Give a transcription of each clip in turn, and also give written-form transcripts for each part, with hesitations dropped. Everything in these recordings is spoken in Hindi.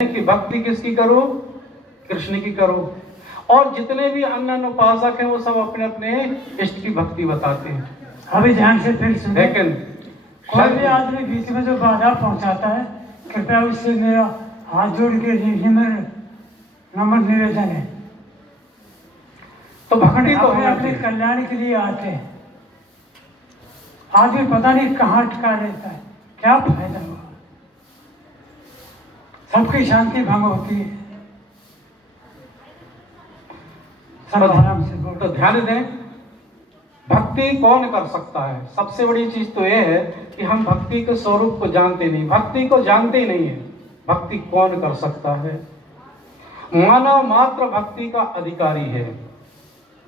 कि भक्ति किसकी करो? कृष्ण की करो। और जितने भी अन्य उपासक हैं वो सब अपने अपने इष्ट की भक्ति बताते हैं। अभी ध्यान से फिर सुनिए। लेकिन कोई भी आदमी बीच में जो बाधा पहुंचाता है, कृपया उससे मेरा हाथ जोड़ के नम्र निवेदन है। तो भक्ति तो अपने अपने कल्याण के लिए आते हैं। आदमी पता नहीं कहाँ अटका रहता है, क्या फायदा हुआ? सबकी शांति भंग होती है। सब आराम से बोलो। तो ध्यान दें, भक्ति कौन कर सकता है? सबसे बड़ी चीज तो यह है कि हम भक्ति के स्वरूप को जानते नहीं, भक्ति को जानते ही नहीं है। भक्ति कौन कर सकता है? मानव मात्र भक्ति का अधिकारी है।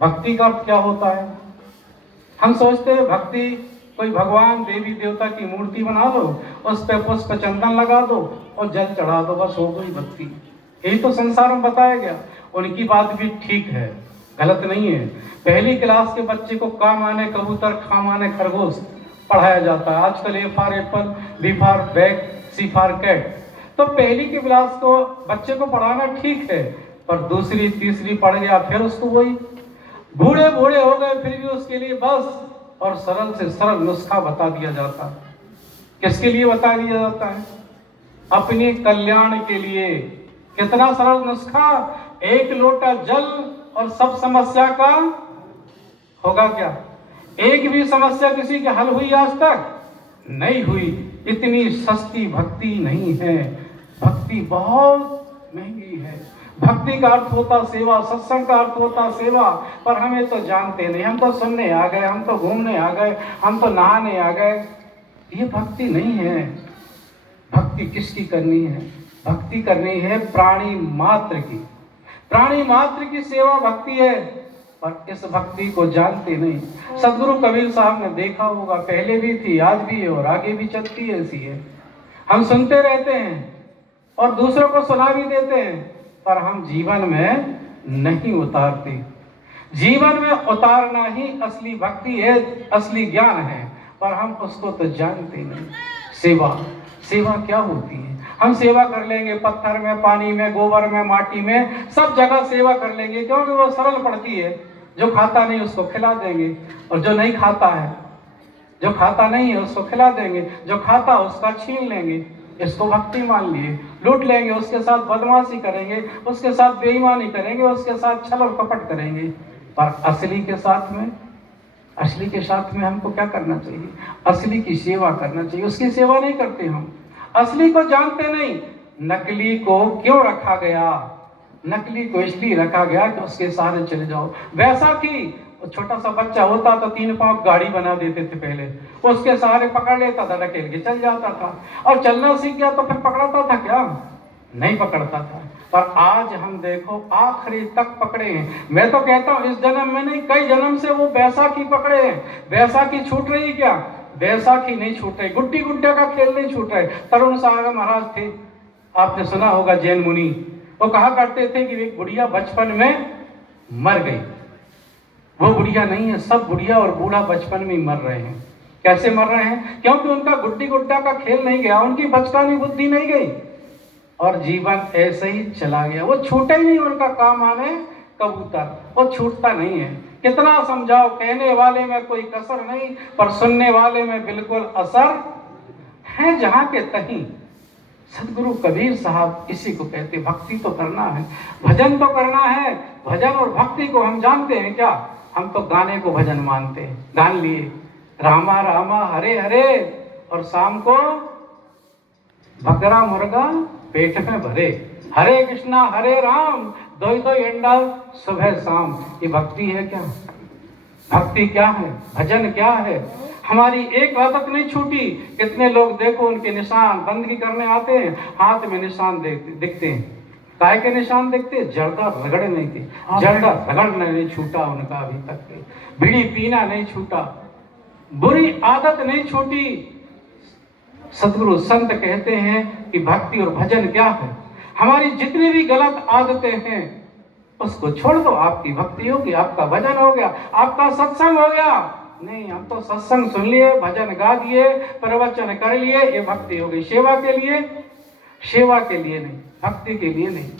भक्ति का अर्थ क्या होता है? हम सोचते हैं भक्ति कोई भगवान देवी देवता की मूर्ति बना दो, उस पे पुष्प चंदन लगा दो और जल चढ़ा दो, बस हो गई भक्ति। यही तो संसार में बताया गया। उनकी बात भी ठीक है, गलत नहीं है। पहली क्लास के बच्चे को का माने कबूतर, खा माने खरगोश पढ़ाया जाता है। आजकल A for apple, B for bag, C for cat. तो पहली की क्लास को बच्चे को पढ़ाना ठीक है, पर दूसरी तीसरी पढ़ गया फिर उसको वही बूढ़े बूढ़े हो गए, फिर भी उसके लिए बस और सरल से सरल नुस्खा बता दिया जाता है। किसके लिए बता दिया जाता है? अपने कल्याण के लिए। कितना सरल नुस्खा! एक लोटा जल और सब समस्या का होगा क्या? एक भी समस्या किसी की हल हुई आज तक? नहीं हुई। इतनी सस्ती भक्ति नहीं है। भक्ति बहुत महंगी है। भक्ति का अर्थ होता सेवा, सत्संग का अर्थ होता सेवा, पर हमें तो जानते नहीं। हम तो सुनने आ गए, हम तो घूमने आ गए, हम तो नहाने आ गए। ये भक्ति नहीं है। भक्ति किसकी करनी है? भक्ति करनी है प्राणी मात्र की। प्राणी मात्र की सेवा भक्ति है, पर इस भक्ति को जानते नहीं। सदगुरु कबीर साहब ने देखा होगा, पहले भी थी, आज भी है और आगे भी चलती ऐसी है। हम सुनते रहते हैं और दूसरों को सुना भी देते हैं, पर हम जीवन में नहीं उतारते। जीवन में उतारना ही असली भक्ति है, असली ज्ञान है, पर हम उसको तो जानते नहीं। सेवा, सेवा क्या होती है? हम सेवा कर लेंगे, पत्थर में, पानी में, गोबर में, माटी में, सब जगह सेवा कर लेंगे, क्योंकि वो सरल पड़ती है। जो खाता नहीं उसको खिला देंगे, और जो नहीं खाता है, जो खाता नहीं है उसको खिला देंगे, जो खाता उसका छीन लेंगे। इसको भक्ति मान लिए, लूट लेंगे, उसके साथ बदमाशी करेंगे, उसके साथ बेईमानी करेंगे, उसके साथ छल और कपट करेंगे। पर असली के साथ में, असली के साथ में हमको क्या करना चाहिए? असली की सेवा करना चाहिए। उसकी सेवा नहीं करते हम, असली को जानते नहीं। नकली को क्यों रखा गया? नकली को इसलिए रखा गया कि उसके सहारे चले जाओ। वैसा कि छोटा सा बच्चा होता तो 3 पांव गाड़ी बना देते थे पहले, उसके सहारे पकड़ लेता था, ढकेल के चल जाता था। और चलना सीख गया तो फिर पकड़ता था क्या? नहीं पकड़ता था। पर आज हम देखो आखिरी तक पकड़े हैं। मैं तो कहता हूँ इस जन्म में नहीं, कई जन्म से वो बैसाखी पकड़े हैं। बैसाखी छूट रही क्या? बैसाखी नहीं छूट रही, गुड्डी गुड्डा का खेल नहीं छूट रहा है। तरुण सागर महाराज थे, आपने सुना होगा, जैन मुनि। वो कहा करते थे कि एक बुढ़िया बचपन में मर गई। वो बुढ़िया नहीं है, सब बुढ़िया और बूढ़ा बचपन में मर रहे हैं। कैसे मर रहे हैं? क्योंकि उनका गुड्डी गुड्डा का खेल नहीं गया, उनकी बचकानी बुद्धि नहीं गई और जीवन ऐसे ही चला गया। वो छूटे ही नहीं, उनका काम आने कबूतर, वो छूटता नहीं है। कितना समझाओ, कहने वाले में कोई कसर नहीं, पर सुनने वाले में बिल्कुल असर है जहां के तहीं। सदगुरु कबीर साहब इसी को कहते, भक्ति तो करना है, भजन तो करना है। भजन और भक्ति को हम जानते हैं क्या? हम तो गाने को भजन मानते हैं। गान लिए रामा रामा हरे हरे, और शाम को बकरा मुर्गा पेट में भरे। हरे कृष्णा हरे राम, दो दो अंडा सुबह शाम। ये भक्ति है क्या? भक्ति क्या है? भजन क्या है? हमारी एक आदत नहीं छूटी। कितने लोग देखो, उनके निशान बंदगी करने आते हैं, हाथ में निशान दिखते हैं। काय के निशान दिखते? जर्दा रगड़ने के। जर्दा रगड़ना नहीं छूटा उनका अभी तक। बीड़ी पीना नहीं छूटा, बुरी आदत नहीं छूटी। सदगुरु संत कहते हैं कि भक्ति और भजन क्या है? हमारी जितनी भी गलत आदतें हैं उसको छोड़ दो, आपकी भक्ति होगी, आपका भजन हो गया, आपका सत्संग हो गया। नहीं, हम तो सत्संग सुन लिए, भजन गा दिए, प्रवचन कर लिए, ये भक्ति हो गई। सेवा के लिए? सेवा के लिए नहीं। भक्ति के लिए नहीं।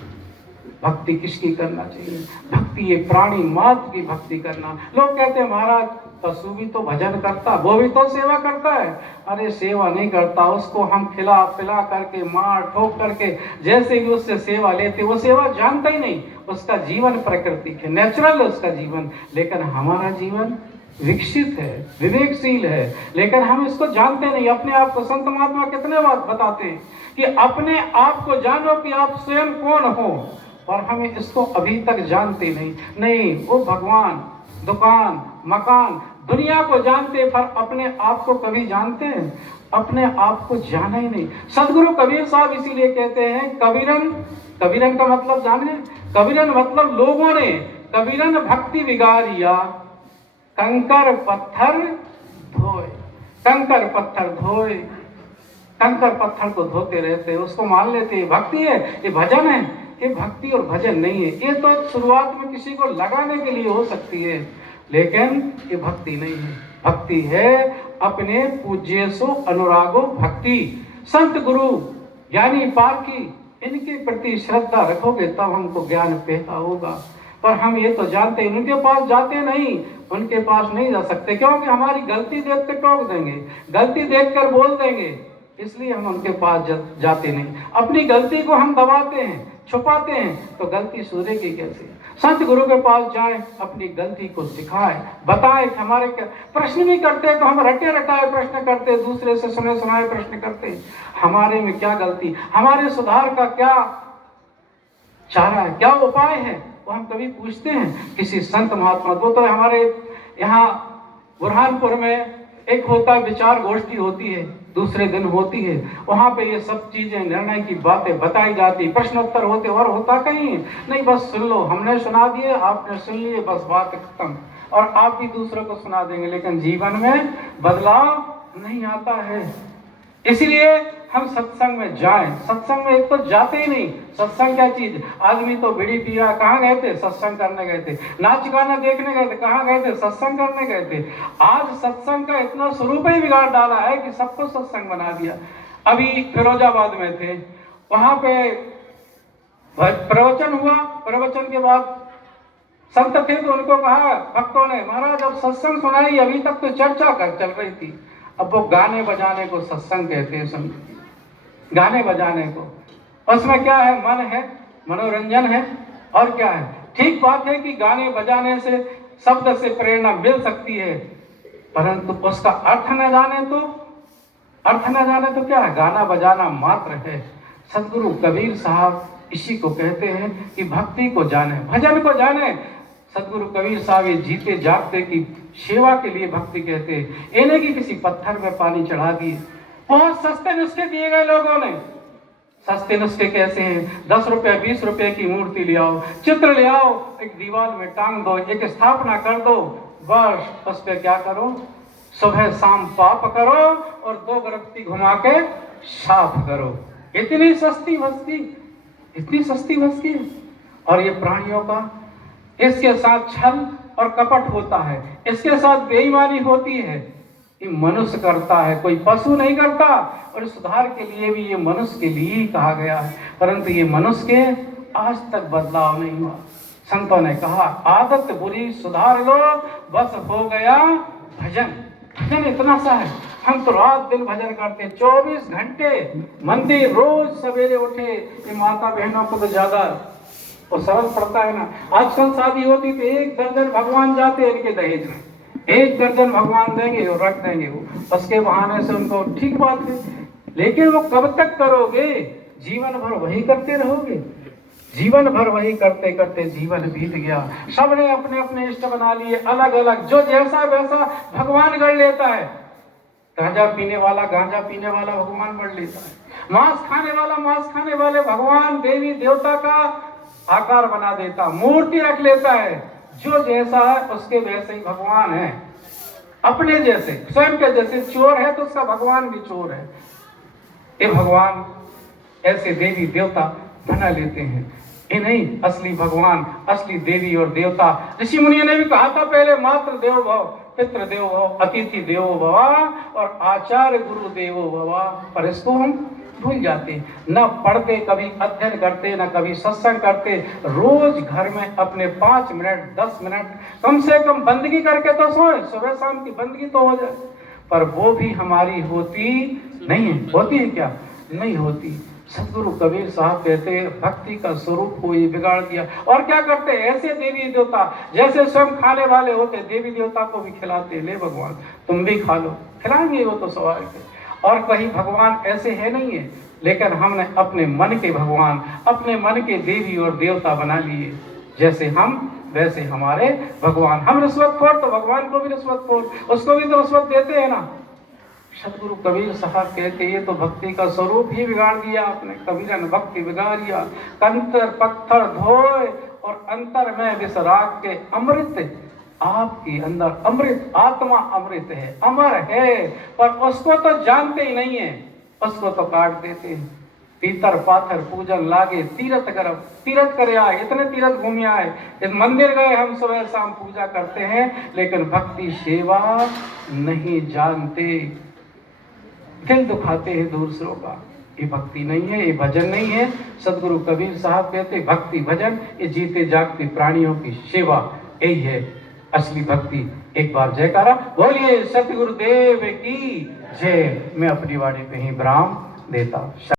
भक्ति किसकी करना चाहिए? भक्ति ये प्राणी मात्र की भक्ति करना। लोग कहते हैं महाराज पशु भी तो भजन करता, वो भी तो सेवा करता है। अरे सेवा नहीं करता, उसको हम खिला पिला करके मार ठोक करके जैसे भी उससे सेवा लेते, वो सेवा जानता ही नहीं। उसका जीवन प्राकृतिक है, नेचुरल है उसका जीवन। लेकिन हमारा जीवन विकसित है, विवेकशील है, लेकिन हम इसको जानते नहीं। अपने आप को संत महात्मा कितने बात बताते हैं कि अपने आप को जानो कि आप स्वयं कौन हो, और हमें इसको अभी तक जानते नहीं। वो भगवान, दुकान, मकान, दुनिया को जानते पर अपने आप को कभी जानते हैं? अपने आप को जाना ही नहीं। सदगुरु कबीर साहब इसीलिए कहते हैं कबीरन का मतलब जाने? कबीरन मतलब लोगों ने कबीरन भक्ति बिगाड़िया, कंकर पत्थर धोए। कंकर पत्थर धोए, कंकर पत्थर को धोते रहते, उसको मान लेते ये भक्ति है, ये भजन है। ये भक्ति और भजन नहीं है। ये तो शुरुआत में किसी को लगाने के लिए हो सकती है, लेकिन ये भक्ति नहीं है। भक्ति है अपने पूज्य सो अनुरागो भक्ति। संत गुरु ज्ञानी पारखी इनके प्रति श्रद्धा रखोगे तब हमको ज्ञान पैदा होगा। पर हम ये तो जानते हैं, उनके पास जाते नहीं, उनके पास नहीं जा सकते, क्योंकि हमारी गलती देख कर टोक देंगे, गलती देख कर बोल देंगे, इसलिए हम उनके पास जाते नहीं। अपनी गलती को हम दबाते हैं, छुपाते हैं, तो गलती सुधरेगी कैसे? संत गुरु के पास जाएं, अपनी गलती को सिखाए, बताए कि हमारे क्या प्रश्न भी करते तो हम रटे रटाए प्रश्न करते, दूसरे से सुने सुनाए प्रश्न करते, हमारे में क्या गलती, हमारे सुधार का क्या चारा है, क्या उपाय है, वो हम कभी पूछते हैं किसी संत महात्मा को? तो हमारे यहाँ बुरहानपुर में एक होता है विचार गोष्ठी होती है, दूसरे दिन होती है, वहाँ पे ये सब चीजें निर्णय की बातें बताई जाती, प्रश्नोत्तर होते, और होता कहीं नहीं, बस सुन लो, हमने सुना दिए, आपने सुन लिए, बस बात खत्म, और आप भी दूसरों को सुना देंगे, लेकिन जीवन में बदलाव नहीं आता है। इसलिए हम सत्संग में जाएं। सत्संग में एक तो जाते ही नहीं। सत्संग क्या चीज? आदमी तो बीड़ी पिया, कहाँ गए थे? सत्संग करने गए थे। नाच गाना देखने गए थे, कहाँ गए थे? सत्संग करने गए थे। आज सत्संग का इतना स्वरूप ही बिगाड़ डाला है कि सबको सत्संग बना दिया। अभी फिरोजाबाद में थे, वहां पे प्रवचन हुआ, प्रवचन के बाद संत थे तो उनको कहा भक्तों ने, महाराज अब सत्संग सुनाई, अभी तक तो चर्चा कर चल रही थी। अब वो गाने बजाने को सत्संग कहते हैं, सुन, गाने बजाने को, उसमें क्या है? मन है, मनोरंजन है, और क्या है? ठीक बात है कि गाने बजाने से शब्द से प्रेरणा मिल सकती है, परंतु उसका अर्थ न जाने तो क्या है? गाना बजाना मात्र है। सदगुरु कबीर साहब इसी को कहते हैं कि भक्ति को जाने, भजन को जाने। सदगुरु कबीर साहब ये जीते जागते की सेवा के लिए भक्ति कहते हैं। इन्हें कि किसी पत्थर में पानी चढ़ा दिए। बहुत सस्ते नुस्खे दिए गए लोगों ने। सस्ते नुस्खे कैसे हैं? 10 रुपए 20 रुपए की मूर्ति ले आओ, चित्र ले आओ, एक दीवार में टांग दो, एक स्थापना कर दो, बस उस पर क्या करो? सुबह शाम पाप करो और 2 गरबती घुमा के साफ करो। इतनी सस्ती भक्ति है। और ये प्राणियों का, इसके साथ छल और कपट होता है, इसके साथ बेईमानी होती है। ये मनुष्य करता है, कोई पशु नहीं करता। और सुधार के लिए भी ये मनुष्य के लिए ही कहा गया है, परंतु ये मनुष्य के आज तक बदलाव नहीं हुआ। संतों ने कहा आदत बुरी सुधार लो, बस हो गया भजन। भजन इतना सा है, हम तो रात दिन भजन करते, 24 घंटे मंदिर, रोज सवेरे उठे। ये माता बहनों को तो ज्यादा वो सरल पड़ता है ना। आजकल शादी होती तो 1 दर्जन भगवान जाते हैं इनके दहेज में, 1 दर्जन भगवान देंगे और रख देंगे वो, उसके बहाने से उनको ठीक बात है। लेकिन वो कब तक करोगे? जीवन भर वही करते रहोगे। जीवन भर वही करते करते जीवन बीत गया। सबने अपने अपने इष्ट बना लिए, अलग अलग, जो जैसा वैसा भगवान गढ़ लेता है। गांजा पीने वाला गांजा पीने वाला भगवान गढ़ लेता है, मांस खाने वाला मांस खाने वाले भगवान देवी देवता का आकार बना देता, मूर्ति रख लेता है। जो जैसा है उसके वैसे ही भगवान है, अपने जैसे, स्वयं के जैसे। चोर है तो उसका भगवान भी चोर है। ये भगवान ऐसे देवी देवता बना लेते हैं। ये नहीं असली भगवान, असली देवी और देवता। ऋषि मुनियों ने भी कहा था पहले, मातृ देवो भव, पितृ देवो भव, अतिथि देवो भव और आचार्य गुरु देवो भव। पर इसको हम भूल जाते, न पढ़ते, कभी अध्ययन करते, न कभी सत्संग करते। रोज घर में अपने 5 मिनट 10 मिनट कम से कम बंदगी करके तो सोए, सुबह शाम की बंदगी तो हो जाए, पर वो भी हमारी होती नहीं है। होती है क्या? नहीं होती। सदगुरु कबीर साहब कहते हैं भक्ति का स्वरूप को ये बिगाड़ दिया। और क्या करते हैं? ऐसे देवी देवता जैसे स्वयं खाने वाले होते, देवी देवता को भी खिलाते, ले भगवान तुम भी खा लो, खिलाएंगे वो तो स्वाभाविक है। और कहीं भगवान ऐसे है नहीं है, लेकिन हमने अपने मन के भगवान, अपने मन के देवी और देवता बना लिए। जैसे हम वैसे हमारे भगवान। हम रिश्वतखोर तो भगवान को भी रिश्वतखोर, उसको भी तो रिश्वत देते हैं ना। सदगुरु कबीर साहब कहते ये तो भक्ति का स्वरूप ही बिगाड़ दिया आपने। कबीरा ने भक्ति बिगाड़िया, कंतर पत्थर धोए और अंतर में विसराग के अमृत। आपके अंदर अमृत, आत्मा अमृत है, अमर है, पर उसको तो जानते ही नहीं है, उसको तो काट देते हैं। पीतर पाथर पूजन लागे तीरथ करब, तीरथ करे आए, इतने तीरथ घूमे आए, इस मंदिर गए, हम सुबह शाम पूजा करते हैं, लेकिन भक्ति सेवा नहीं जानते, दिल दुखाते हैं दूसरों का। ये भक्ति नहीं है, ये भजन नहीं है। सदगुरु कबीर साहब कहते भक्ति भजन ये जीते जागते प्राणियों की सेवा, यही है असली भक्ति। एक बार जयकारा बोलिए सतगुरुदेव की जय। मैं अपनी वाणी पे ही विराम देता हूं।